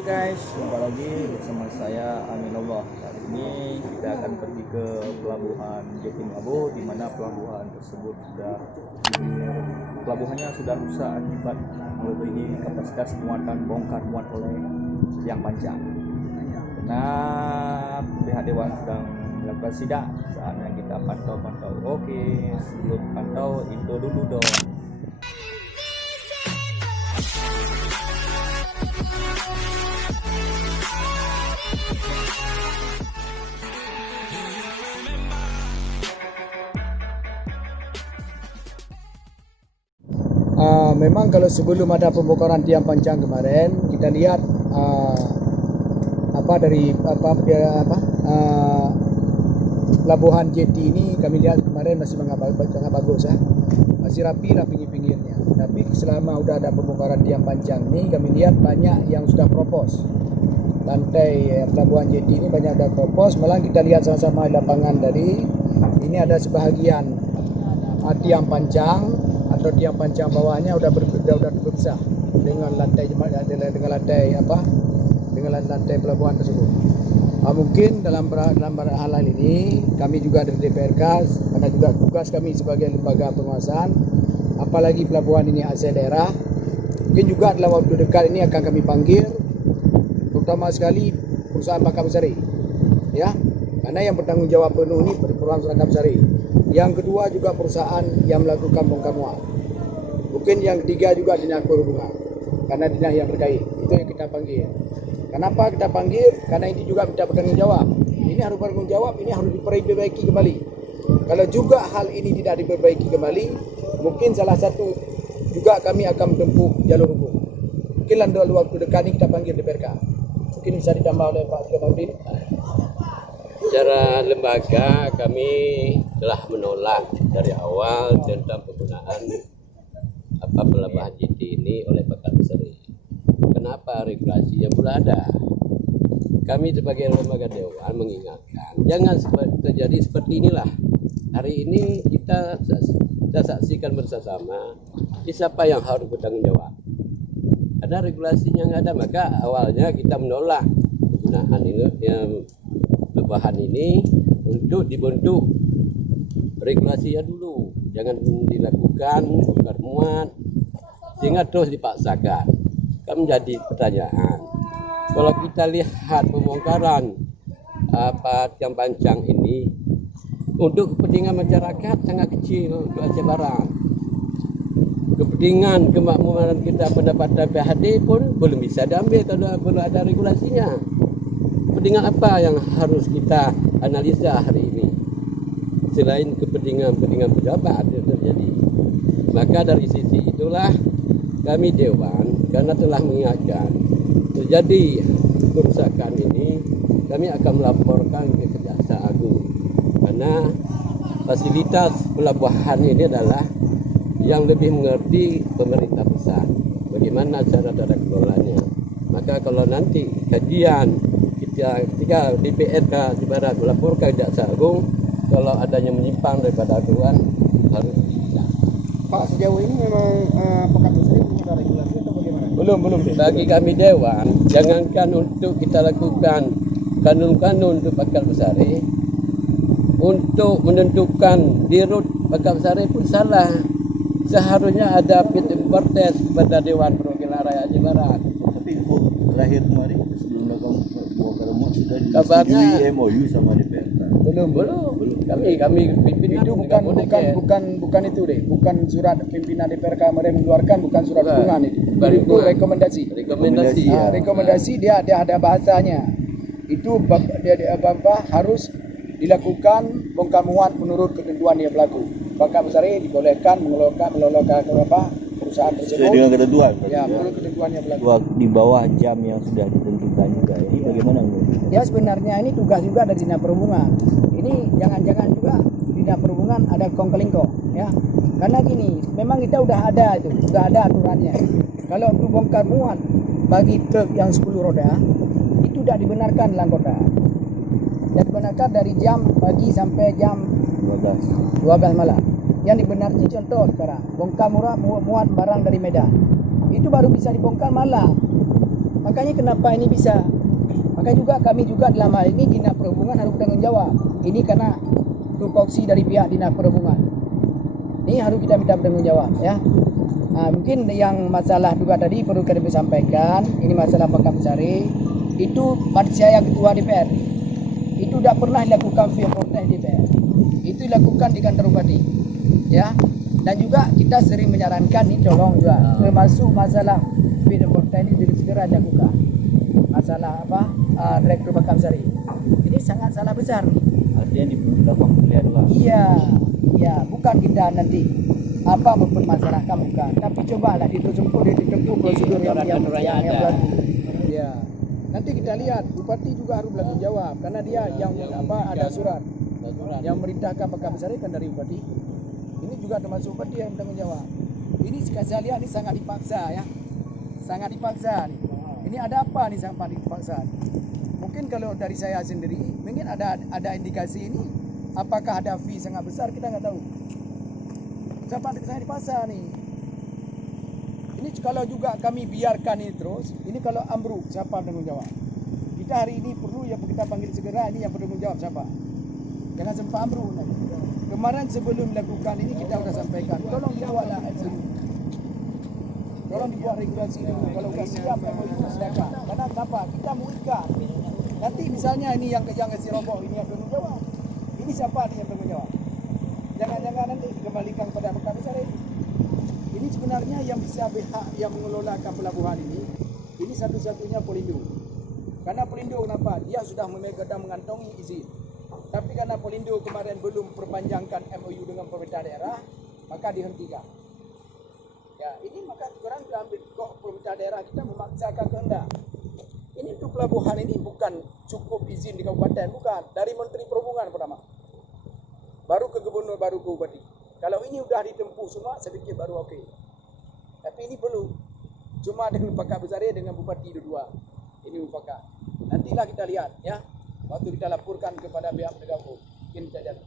Halo guys, jumpa lagi bersama saya Aminullah. Hari ini kita akan pergi ke pelabuhan Jatimabo, di mana pelabuhan tersebut pelabuhannya sudah rusak akibat melebihi kapasitas muatan bongkar muat oleh yang panjang. Karena pihak dewan sedang melakukan sidak, saatnya kita pantau. Oke, sebelum pantau intro dulu dong. Memang kalau sebelum ada pembongkaran tiang panjang kemarin, kita lihat pelabuhan jeti ini kami lihat kemarin masih sangat bagus ya. Masih rapi lah pinggir-pinggirnya. Tapi selama udah ada pembongkaran tiang panjang ini, kami lihat banyak yang sudah propos. Lantai pelabuhan jeti ini banyak ada propos. Malah kita lihat sama-sama di lapangan tadi, ini ada sebahagian tiang panjang atau tiang panjang bawahnya udah berbesar dengan lantai pelabuhan tersebut. Mungkin dalam hal ini kami juga dari DPRK, karena juga tugas kami sebagai lembaga pengawasan, apalagi pelabuhan ini aset daerah, mungkin juga dalam waktu dekat ini akan kami panggil, terutama sekali perusahaan Bangka Besari, ya, karena yang bertanggung jawab penuh ini perusahaan Bangka Besari. Yang kedua juga perusahaan yang melakukan bongkar muat. Mungkin yang ketiga juga dinas perhubungan, karena dinas yang terkait. Itu yang kita panggil. Kenapa kita panggil? Karena ini juga minta bertanggung jawab. Ini harus bertanggung jawab, ini harus diperbaiki kembali. Kalau juga hal ini tidak diperbaiki kembali, mungkin salah satu juga kami akan menempuh jalur hukum. Mungkin dalam waktu dekat ini kita panggil DPRK. Mungkin bisa ditambah oleh Pak Sukamaudin. Secara lembaga kami telah menolak dari awal tentang penggunaan pelabuhan jeti ini oleh Bangka Besari. Kenapa regulasinya belum ada? Kami sebagai lembaga dewan mengingatkan jangan terjadi seperti inilah. Hari ini kita saksikan bersama siapa yang harus bertanggung jawab. Karena regulasinya nggak ada, maka awalnya kita menolak penggunaan ini pelabuhan ini untuk dibentuk regulasinya dulu, jangan dilakukan bongkar muat sehingga terus dipaksakan. Kan menjadi pertanyaan, kalau kita lihat pembongkaran tiang panjang ini untuk kepentingan masyarakat sangat kecil untuk Aceh Barat, kepentingan kemakmuran kita pendapatan PHD pun belum bisa diambil kalau belum ada regulasinya. Kepentingan apa yang harus kita analisa hari ini selain kepentingan pejabat yang terjadi? Maka dari sisi itulah kami dewan, karena telah mengingatkan terjadi kerusakan ini, kami akan melaporkan ke Kejaksaan Agung, karena fasilitas pelabuhan ini adalah yang lebih mengerti pemerintah pusat bagaimana cara kelolanya. Maka kalau nanti kajian ketika DPRK di Barat melaporkan Kejaksaan Agung kalau adanya menyimpang daripada aturan harus ditindak. Pak, sejauh ini memang Bangka Besari punya regulasi atau bagaimana? Belum. Bagi kami dewan, jangankan untuk kita lakukan kanun-kanun untuk Bangka Besari, untuk menentukan dirut Bangka Besari pun salah. Seharusnya ada fit and proper kepada Dewan Perwakilan Rakyat Aceh Barat. Tapi info terakhir kemarin sebelum melakukan bongkar muat sudah Kabarnya disetujui MOU sama DPRK. belum. Kami pimpinan Itu bukan itu deh, bukan surat pimpinan DPRK kemarin mengeluarkan, bukan surat dukungan itu. Itu rekomendasi. Rekomendasi dia ada bahasanya. Itu dia harus dilakukan bongkar muat menurut ketentuan yang berlaku. Bangka Besari dibolehkan mengelola perusahaan tersebut. Sesuai dengan ketentuan. Ya, menurut ketentuan yang berlaku. Di bawah jam yang sudah ditentukan juga. Ini bagaimana menurut? Ya sebenarnya ini tugas juga dari Dinas Perhubungan. Ini jangan-jangan juga Dinas Perhubungan ada kongkelingko, ya. Karena gini, memang kita udah ada aturannya. Kalau untuk bongkar muat bagi truk yang 10 roda itu tidak dibenarkan dalam kota. Yang dibenarkan dari jam pagi sampai jam 12 malam. Yang dibenarkan contoh sekarang bongkar muat barang dari Medan itu baru bisa dibongkar malam. Makanya kenapa ini bisa? Maka juga kami juga dalam hal ini Dinas Perhubungan harus bertanggung jawab. Ini karena tupoksi dari pihak Dinas Perhubungan. Ini harus kita minta bertanggung jawab ya. Nah, mungkin yang masalah juga tadi perlu kami sampaikan. Ini masalah Pakam Sari. Itu saya ketua DPR. Itu tidak pernah dilakukan via portal DPR. Itu dilakukan di kantor bupati. Ya. Dan juga kita sering menyarankan ini tolong juga termasuk masalah via portal ini segera dilakukan. Masalah apa? Direktur Pakam Sari. Ini sangat salah besar. Artinya dilakukan pemilihan. Iya, ya, bukan kita nanti apa mempermasalahkan bukan, tapi cobalah ditempuh prosedur yang berlaku. Ya, nanti kita lihat bupati juga harus bertanggung jawab karena dia yang apa ada surat yang merintahkan Pakam Sari kan dari bupati. Ini juga termasuk bupati yang bertanggung jawab. Ini saya lihat ini sangat dipaksa ya, sangat dipaksa nih. Ini ada apa nih sampai dipaksa? Mungkin kalau dari saya sendiri, mungkin ada indikasi ini. Apakah ada fee sangat besar kita nggak tahu. Sampai saya dipaksa nih. Ini kalau juga kami biarkan ini terus, ini kalau ambruk siapa bertanggung jawab? Kita hari ini perlu ya kita panggil segera ini yang bertanggung jawab siapa? Jangan sampai ambruk nanti. Kemarin sebelum melakukan ini kita sudah sampaikan, tolong dibuatlah MOU. Tolong dibuat regulasi dulu. Kalau sudah siap MOU silakan. Karena kenapa? Kita mau ikat. Nanti misalnya ini yang si roboh ini yang bertanggung jawab. Ini siapa nih yang bertanggung jawab? Jangan-jangan nanti dikembalikan kepada Pakam Sari. Ini sebenarnya yang bisa berhak yang mengelolakan pelabuhan ini satu-satunya Polindo. Karena Polindo kenapa? Dia sudah memegang mengantongi izin. Tapi karena Polindo kemarin belum perpanjangkan MOU dengan pemerintah daerah, maka dihentikan. Ya, ini maka sekarang diambil kok pemerintah daerah kita memaksakan kehendak. Ini untuk pelabuhan ini bukan cukup izin di kabupaten, bukan. Dari Menteri Perhubungan pertama. Baru ke gubernur, baru ke bupati. Kalau ini sudah ditempuh semua, saya fikir baru okey. Tapi ini belum. Cuma dengan Pakam Sari dengan bupati dua. Ini mufakat. Nantilah kita lihat ya. Waktu kita laporkan kepada pihak penegak hukum. Mungkin kita jalan.